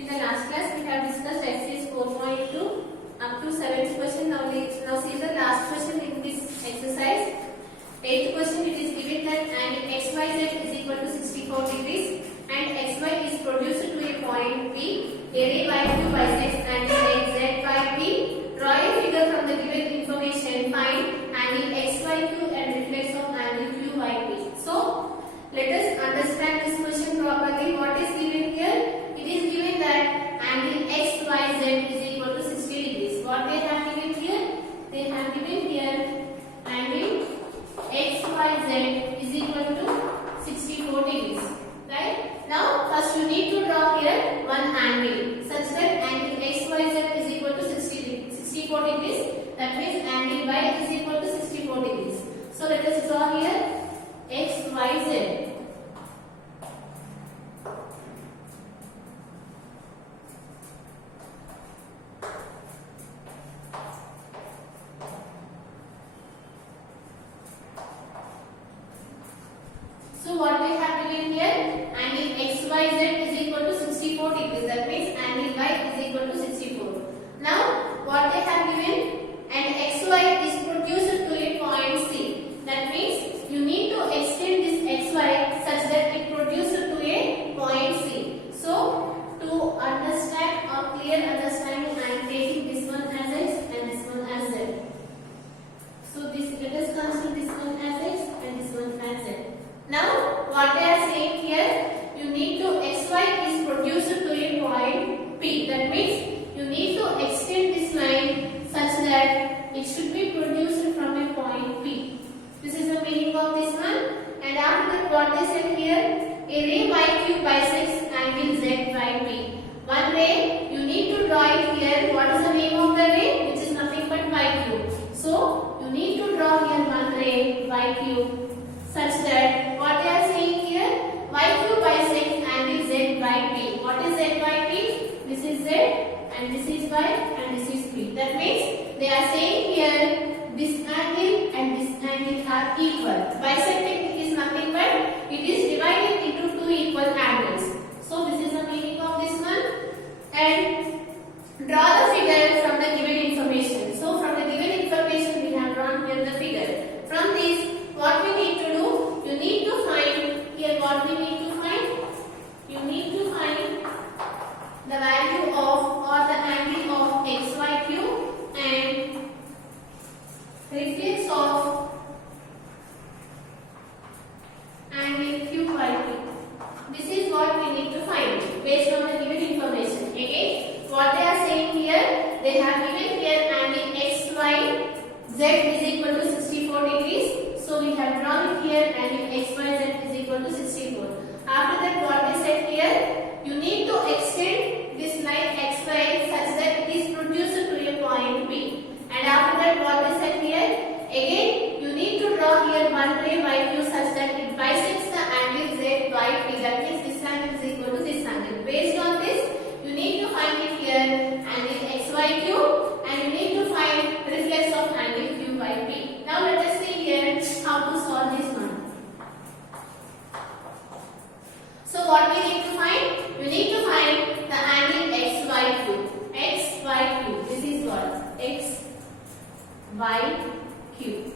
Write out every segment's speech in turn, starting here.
In the last class, we have discussed exercise 4.2 up to 7th question. Now see the last question in this exercise. 8th question, it is given that angle XYZ is equal to 64 degrees and XY is produced to a point P. A ray by Q bisects angle XZ by P. Draw a figure from the given information. Find angle XYQ and reflex of angle QYP. So, let us understand this question properly. What is given here? It is given that angle XYZ is equal to 60 degrees. What they have given here? They have given here angle XYZ is equal to 64 degrees. Right? Now, first you need to draw here one angle such that angle XYZ is equal to 64 degrees. That means angle Y is equal to 64 degrees. So, let us draw here XYZ. So what we have given here, angle XYZ is equal to 64 degrees. That means angle Y is equal to 64. Now what they have given, and XY is produced to a point C. That means you need to extend this XY such that it produces to a point C. So to understand or clear understanding, I am taking this one as X and this one as Z. So let us consider this one as X and this one as Z. Now, what they are saying here, you need to XY is produced to a point P. That means you need to extend this line such that it should be produced from a point P. This is the meaning of this one. And after that, what they said here, a ray by Q bisects angle Z by P. One ray, you need to draw it here. What is the name of the ray? Which is nothing but YQ. So, you need to draw here one ray YQ. Such that what they are saying here, YQ bisects angle Z by P. What is Z by P? This is Z and this is Y and this is P. That means they are saying here this angle and this angle are equal. Bisecting is nothing but it is divided into two equal angles. So this is the meaning of this one. And draw the figure from the given information. So from the given information we have drawn here the figure. From this, what we need to do, you need to find here what we need to find. You need to find the value of or the angle of XYQ and reflex of angle QYP. This is what we need to find based on the given information. Again, what they are saying here, they have given here angle XYZ is equal to 64 degrees. So we have drawn it here and XYZ is equal to 64. After that, what they said here, you need to extend this line XY such that it is produced to a point P. And after that, what they said here, again you need to draw here one ray YQ such that it bisects the angle Z by P. That means this angle is equal to this angle. Based on this, you need to find it here angle XYQ and you need to find reflex of angle Q by P. Now let us see here how to solve this one. So what we need to find? We need to find the angle XYQ. XYQ. This is what? XYQ.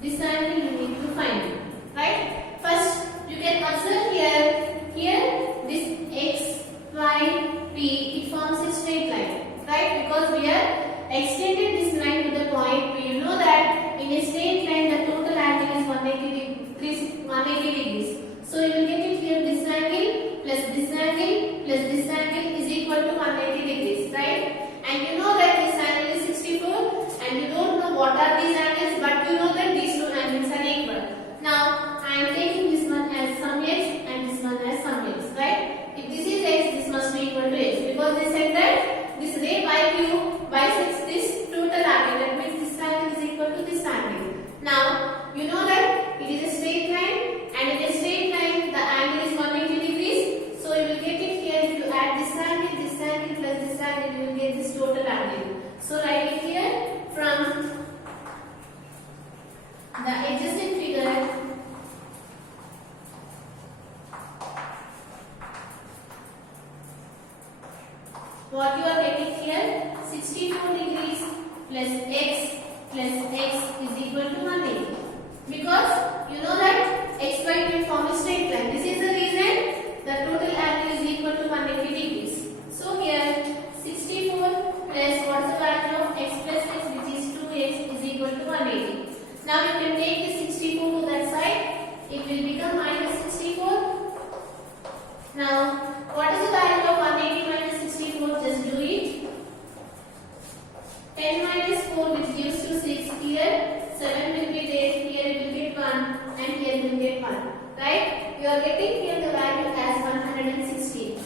This angle you need to find. Right? First, you can observe here. Here, this XYP, it forms a straight line. Right? Because we are extended this line to the point P. You know that in a straight line the total angle is 180 degrees. So you will get it here, this angle plus this angle plus this angle is equal to 180 degrees, right? And you know that this angle is 64 and you don't know what are these angles, but you know that these two angles are equal. Now I am taking this one as some X and this one as some X, right? If this is X, this must be equal to X because they said that this ray YQ bisects this total angle. That means this angle is equal to this angle. Now you know that it is a straight line and in a straight line the angle is 180 degrees. So you will get it here. If you add this angle plus this angle, you will get this total angle. So write it here from the adjacent figure. what you are getting here, 64 degrees plus x is equal to 180. Because you know that xy plane form a straight line. This is the reason the total angle is equal to 180 degrees. So here 64 plus what is the value of x plus x, which is 2x, is equal to 180. Now you can take the 64 to that side. It will become minus 64. Now what is the value of 180 minus 64? Just do it. 10 minus 4, which gives you 6. Here 7 will be there. Here you will get 1 and here you will get 1. Right? You are getting here the value as 116.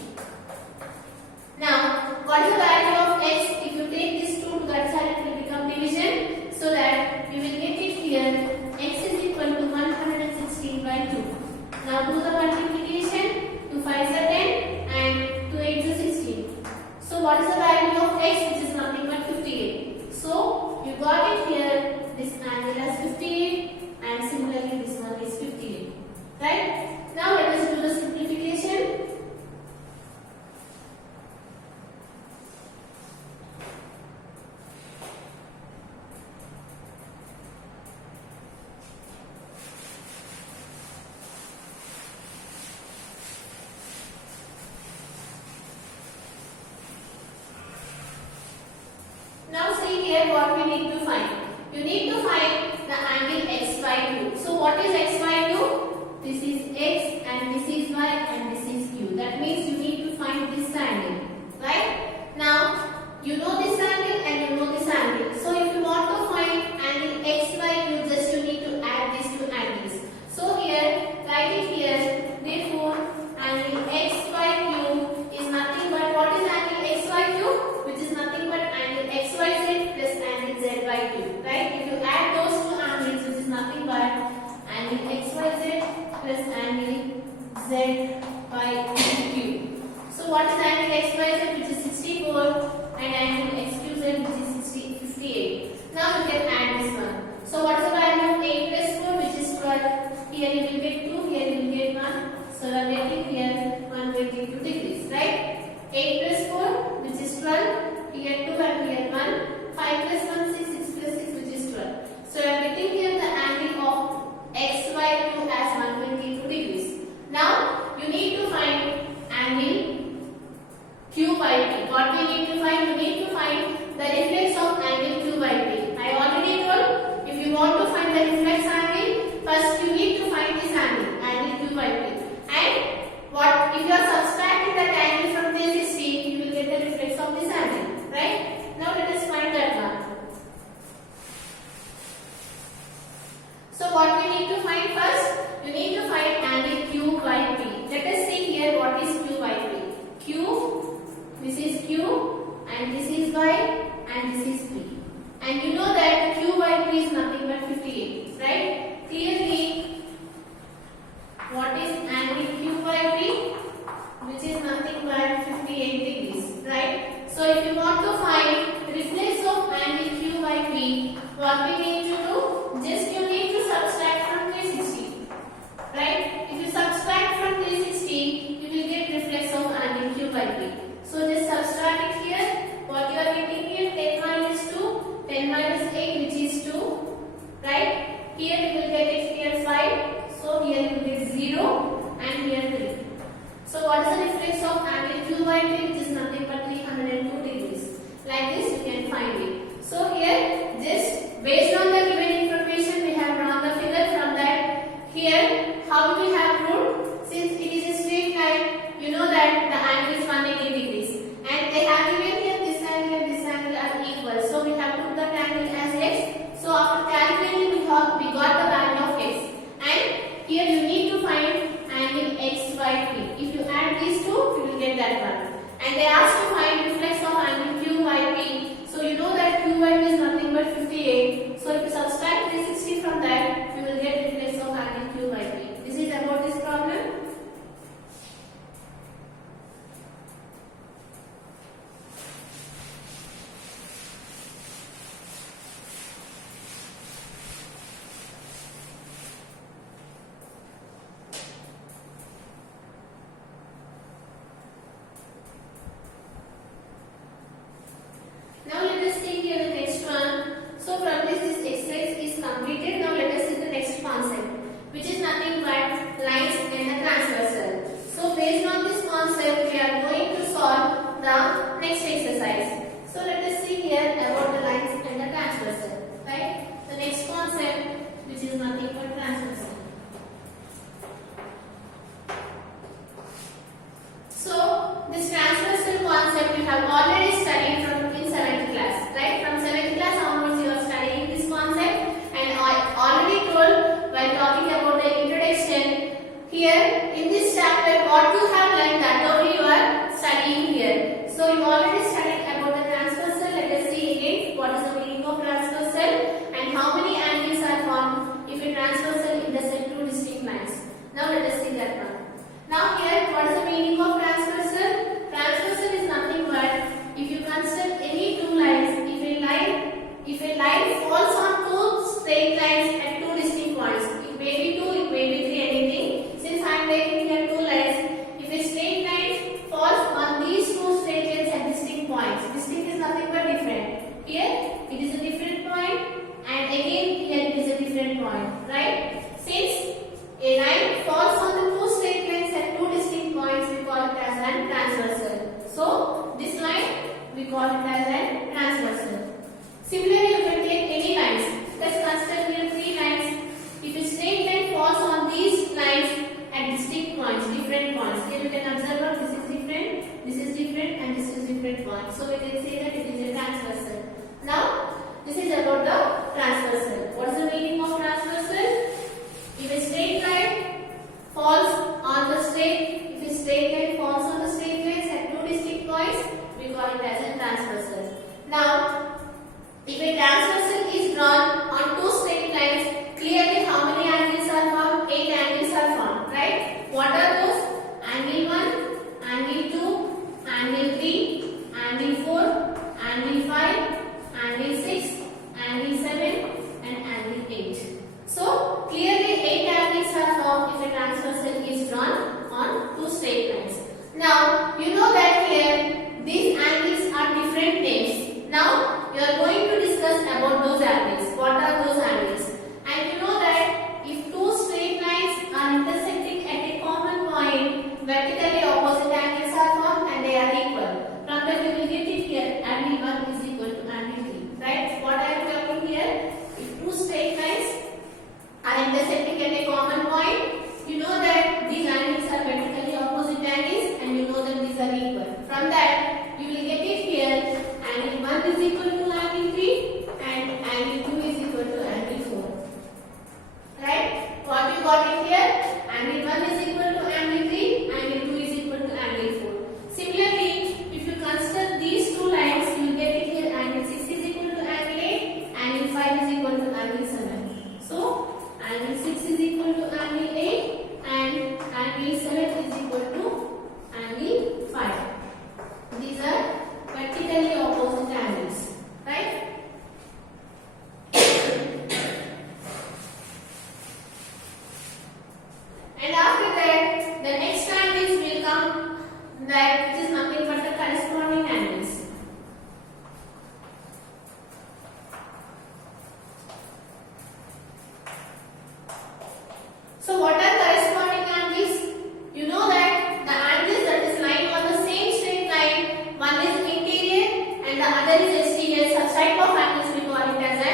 Now what is the value of x? If you take this 2 to that side, it will become division. So that you will get it here. X is equal to 116 by 2. Now do the multiplication. 2 5s are 10 and 2 8s are 16. So what is the value of x, which is nothing but 58. So you got it here. This angle as 58 and similarly this one is 58. Right? Now let us do the simplification. Now see here what we need to find. You need to find the angle x by 2. So what is x by 2? This is x and this is y and this is q. That means you need to find this angle. Right? Now you know this angle and you know this angle. So if you want to find angle x by q, just you need to add these two angles. So here, write it here. Therefore, angle x by q is nothing but, what is angle x by q? Which is nothing but angle xyz plus angle z by q. Right? If you add those two angles, which is nothing but angle xyz plus angle z by q. So what is angle xyz, which is 64, and angle xqz, which is 58. Now you can add this one. So what is the value of 8 plus 4, which is 12. Here you will get 2, here you will get 1. So you are getting here 122 degrees. Right? 8 plus 4, which is 12. Here 2 and here 1. 5 plus 1, 6. 6 plus 6, which is 12. So you are getting here the angle of x by 2 as 122 degrees. Now you need to find angle q by p. What we need to find? You need to find the reflex of angle q by p. I already told, if you want to find the reflex angle, first you need to find this angle q by p. And what if you are subtracting that angle from this 60, you will get the reflex of this angle. Right? Now let us find that one. So what we need to find first? You need to find angle q by p. Let us see here what is q by p. Q, this is q and this is y and this is p. And call it as a transversal. Similarly, you can take any lines. Let's consider here three lines. If a straight line falls on these lines at distinct points, different points, here you can observe that this is different, and this is different point. So we can say that it is a transversal. Now, this is about the transversal. What is the meaning of transversal? If a straight line falls on the straight lines at two distinct points, we call it as a transversal. Now, if a transversal is drawn on two straight lines, clearly how many angles are formed? 8 angles are formed, right? What are those? Angle 1, angle 2, angle 3, angle 4, angle 5, angle 6, angle 7, and angle 8. So, clearly 8 angles are formed if a transversal is drawn on two straight lines. Now, you know that here these angles are different names. Now, you are going to discuss about those angles. What are those angles? And you know that if two straight lines are intersecting at a common point, vertically opposite angles are formed and they are equal. From that we will get it here, angle 1 is equal to angle 3. Right? What I am talking here? If two straight lines are intersecting at a common point, you know that these angles are vertically opposite angles and you know that these are equal. From that, you will get it here, angle 1 is equal to angle 3 and angle 2 is equal to angle 4. Right? What you got it here? Angle 1 is equal to angle 3, angle 2 is equal to angle 4. Similarly, if you consider these two lines, you will get it here, angle 6 is equal to angle 8, angle 5 is equal to angle 7. So, angle 6 is equal to angle 8 and angle 7 is equal to angle 5. These are vertically opposite angles, right? And after that, the next angles will come, that it is nothing but the corresponding angles. So what are corresponding angles? You know that the angles that is lying on the same straight line, one is interior and the other is exterior. Such type of angles we call it as a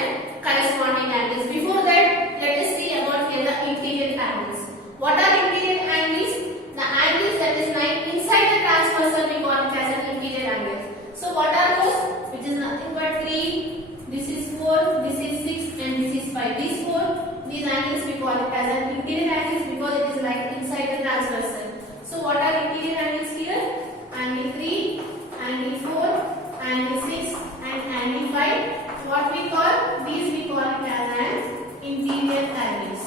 corresponding angles. Before that, let us see about here the interior angles. What are interior angles? The angles that is lying inside the transversal we call it as an interior angle. So what are those? Which is nothing but 3, this is 4, this is 6 and this is 5. These angles we call it as an interior angles because it is like inside the transversal. So what are interior angles here? Angle 3, angle 4, angle 6 and angle 5. What we call? These we call it as an interior angles.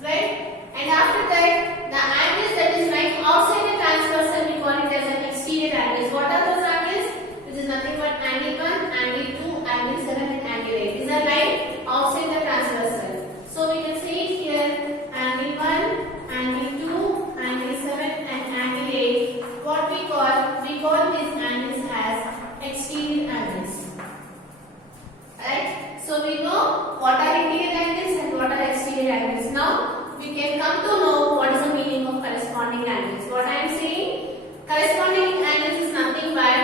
Right? And after that, the angles that is lying outside the transversal we call it as an exterior angles. What are those angles? Which is nothing but angle 1, angle 2, angle 7 and angle 8. These are lying outside the transversal. So we can say it here, angle 1, angle 2, angle 7 and angle 8. What we call? We call these angles as exterior angles. Right? So we know what are interior angles and what are exterior angles. Now we can come to know what is the meaning of corresponding angles. What I am saying, corresponding angles is nothing but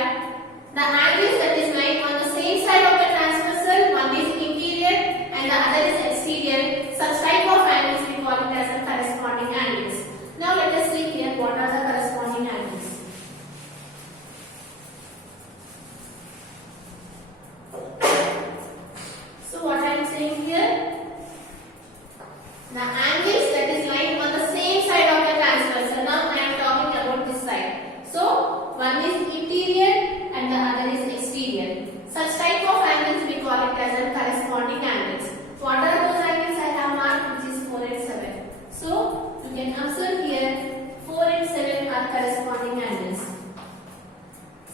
the angles that is lying on the same side of the transversal. One is interior and the other is exterior. Such type of angles we call it as the corresponding angles. Now let us see here what are the corresponding angles. So what I am saying here, the angles that is lying on the same side of the transversal. Now I am talking about this side. So one is interior and the other is exterior. Such type of angles we call it as a corresponding angles. What are those angles I have marked, which is 4 and 7. So you can observe here 4 and 7 are corresponding angles.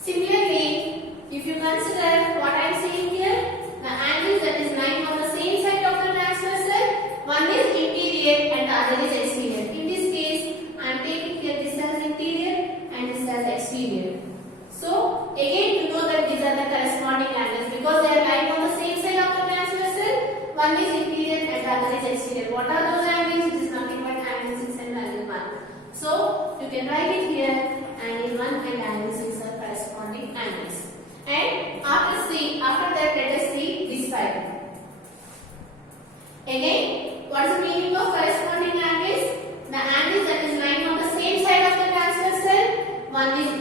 Similarly, if you consider what I am saying here, the angles that is lying on the same side of the transversal, one is interior and the other is exterior. In this case, I am taking here this as interior and this as exterior. So again you know that these are the corresponding angles because they are lying on the same side of the transversal. 1 is